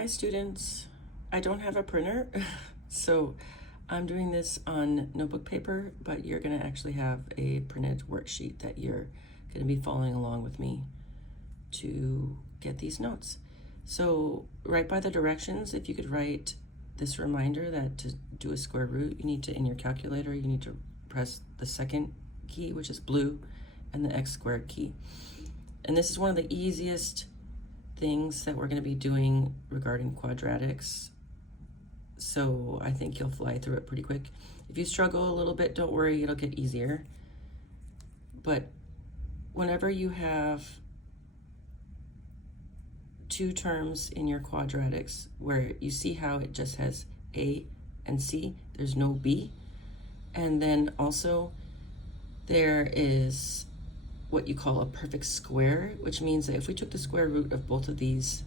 Hi students, I don't have a printer, so I'm doing this on notebook paper, but you're gonna actually have a printed worksheet that you're gonna be following along with me to get these notes. So right by the directions, if you could write this reminder that to do a square root, you need to, in your calculator, you need to press the second key, which is blue, and the x squared key. And this is one of the easiest things that we're going to be doing regarding quadratics, so I think you'll fly through it pretty quick. If you struggle a little bit, don't worry, it'll get easier. But whenever you have two terms in your quadratics where you see how it just has A and C, there's no B, and then also there is what you call a perfect square, which means that if we took the square root of both of these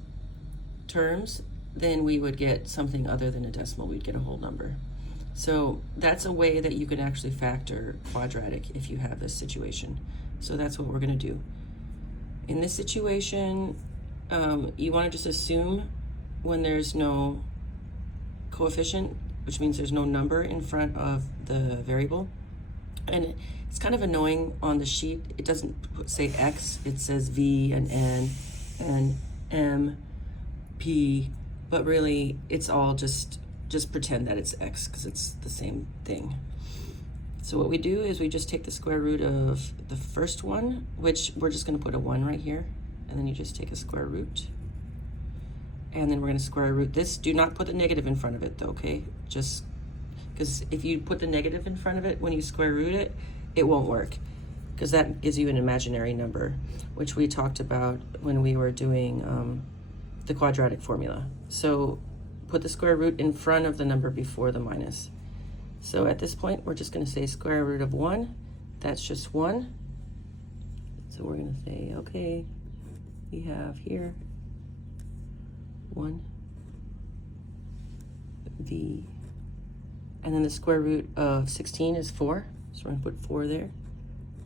terms, then we would get something other than a decimal, we'd get a whole number. So that's a way that you can actually factor quadratic if you have this situation. So that's what we're gonna do. In this situation, you wanna just assume when there's no coefficient, which means there's no number in front of the variable. And it's kind of annoying on the sheet. It doesn't say X, it says V and N and M, P, but really it's all just pretend that it's X because it's the same thing. So what we do is we just take the square root of the first one, which we're just gonna put a 1 right here, and then you just take a square root. And then we're gonna square root this. Do not put the negative in front of it though, okay? Just because if you put the negative in front of it when you square root it, it won't work, because that gives you an imaginary number, which we talked about when we were doing the quadratic formula. So put the square root in front of the number before the minus. So at this point, we're just gonna say square root of 1, that's just 1. So we're gonna say, okay, we have here 1 V, and then the square root of 16 is 4. So we're gonna put 4 there.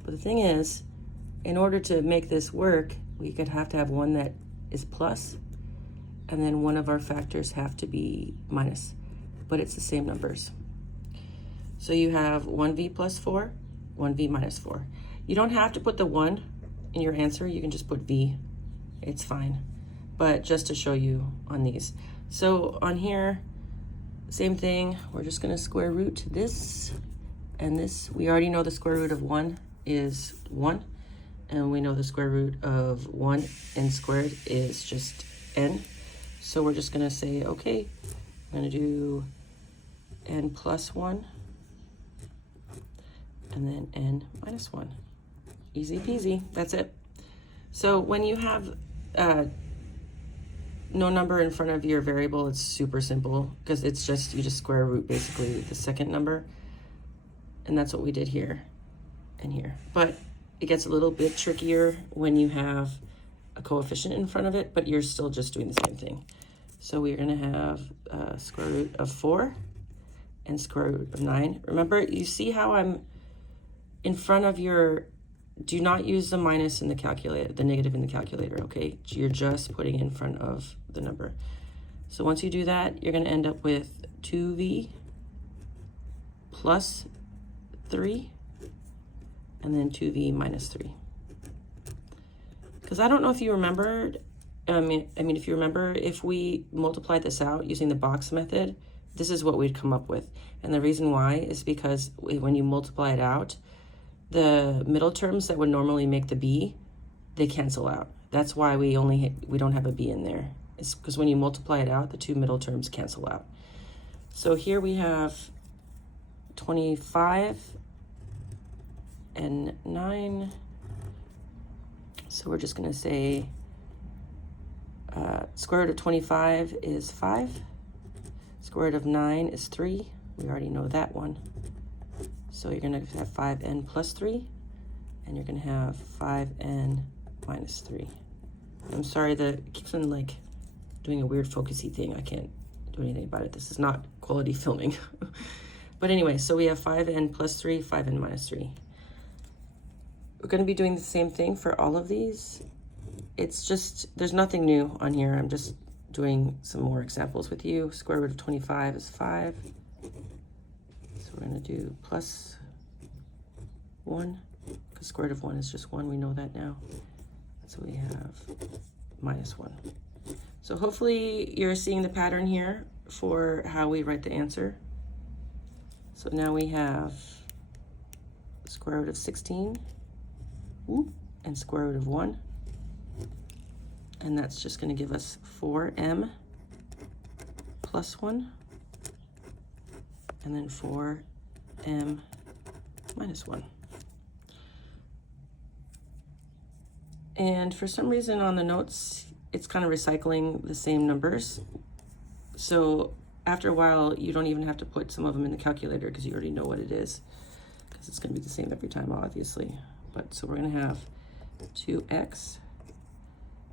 But the thing is, in order to make this work, we could have to have one that is plus, and then one of our factors have to be minus, but it's the same numbers. So you have 1V plus 4, 1V minus 4. You don't have to put the 1 in your answer, you can just put V, it's fine. But just to show you on these. So on here, same thing, we're just gonna square root this and this. We already know the square root of 1 is 1, and we know the square root of 1 n squared is just n. So we're just gonna say, okay, I'm gonna do n plus 1, and then n minus 1. Easy peasy, that's it. So when you have no number in front of your variable, it's super simple, because it's just, you just square root basically the second number, and that's what we did here and here. But it gets a little bit trickier when you have a coefficient in front of it, but you're still just doing the same thing. So we're gonna have square root of 4 and square root of 9. Remember, you see how I'm in front of your, do not use the minus in the calculator, the negative in the calculator, okay? You're just putting in front of the number. So once you do that, you're gonna end up with 2V plus 3, and then 2V minus 3. Because I don't know if you remembered, I mean, if you remember, if we multiplied this out using the box method, this is what we'd come up with. And the reason why is because when you multiply it out, the middle terms that would normally make the B, they cancel out. That's why we don't have a B in there. It's because when you multiply it out, the two middle terms cancel out. So here we have 25 and 9. So we're just gonna say square root of 25 is 5. Square root of 9 is 3. We already know that one. So you're gonna have 5n plus 3, and you're gonna have 5n minus 3. I'm sorry that it keeps on like doing a weird focusy thing. I can't do anything about it. This is not quality filming. But anyway, so we have 5n plus 3, 5n minus 3. We're gonna be doing the same thing for all of these. It's just, there's nothing new on here. I'm just doing some more examples with you. Square root of 25 is 5. So we're going to do plus 1, because square root of 1 is just 1. We know that now. So we have minus 1. So hopefully you're seeing the pattern here for how we write the answer. So now we have square root of 16 and square root of 1. And that's just going to give us 4m plus 1. And then 4m minus 1. And for some reason on the notes, it's kind of recycling the same numbers. So after a while, you don't even have to put some of them in the calculator because you already know what it is. Because it's going to be the same every time, obviously. But so we're going to have 2x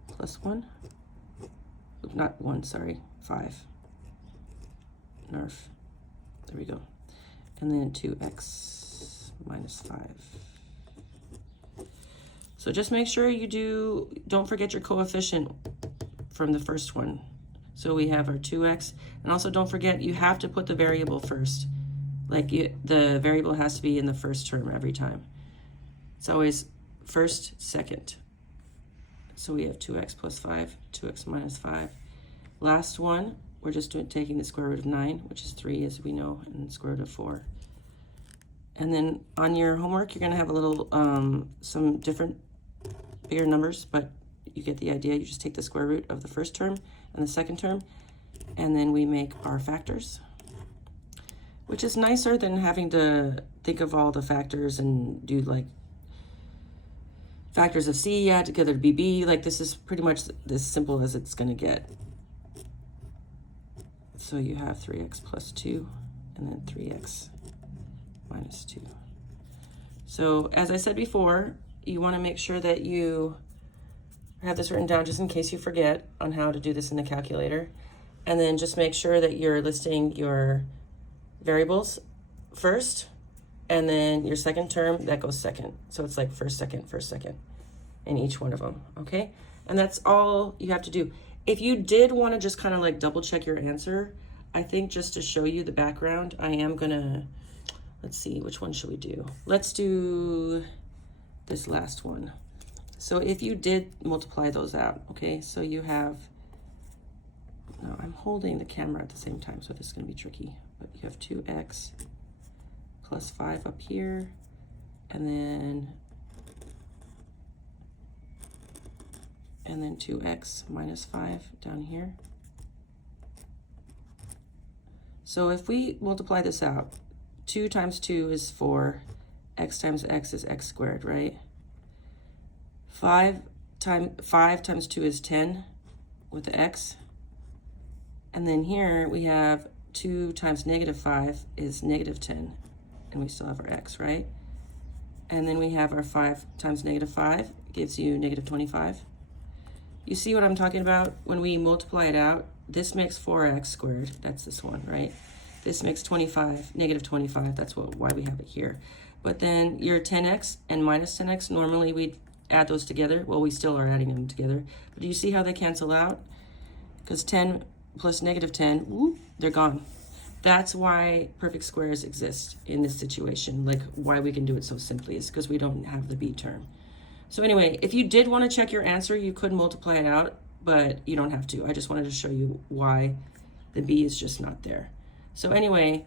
plus 1. Not 1, sorry, 5. Nerf. There we go. And then 2x minus 5. So just make sure you don't forget your coefficient from the first one. So we have our 2x, and also don't forget you have to put the variable first. Like the variable has to be in the first term every time. It's always first, second. So we have 2x plus 5, 2x minus 5. Last one, we're just taking the square root of 9, which is 3 as we know, and square root of 4. And then on your homework, you're going to have a little, some different bigger numbers, but you get the idea. You just take the square root of the first term and the second term, and then we make our factors, which is nicer than having to think of all the factors and do like factors of C add together to be B. Like this is pretty much as simple as it's going to get. So you have 3x plus 2 and then 3x minus 2. So as I said before, you want to make sure that you have this written down just in case you forget on how to do this in the calculator. And then just make sure that you're listing your variables first, and then your second term, that goes second. So it's like first, second in each one of them, okay? And that's all you have to do. If you did want to just kind of like double check your answer, I think just to show you the background, I am gonna, let's see, which one should we do? Let's do this last one. So if you did multiply those out, okay, so you have, no, I'm holding the camera at the same time, so this is going to be tricky, but you have 2x plus 5 up here, and then 2x minus 5 down here. So if we multiply this out, 2 times 2 is 4, x times x is x squared, right? 5 times 2 is 10 with the x. And then here we have 2 times negative 5 is negative 10. And we still have our x, right? And then we have our 5 times negative 5 gives you negative 25. You see what I'm talking about? When we multiply it out, this makes 4x squared. That's this one, right? This makes 25, negative 25. That's why we have it here. But then your 10x and minus 10x, normally we'd add those together. Well, we still are adding them together. But do you see how they cancel out? Because 10 plus negative 10, whoop, they're gone. That's why perfect squares exist in this situation. Like why we can do it so simply is because we don't have the b term. So anyway, if you did want to check your answer, you could multiply it out, but you don't have to. I just wanted to show you why the b is just not there. So anyway,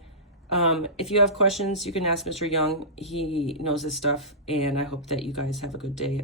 if you have questions, you can ask Mr. Young. He knows this stuff, and I hope that you guys have a good day.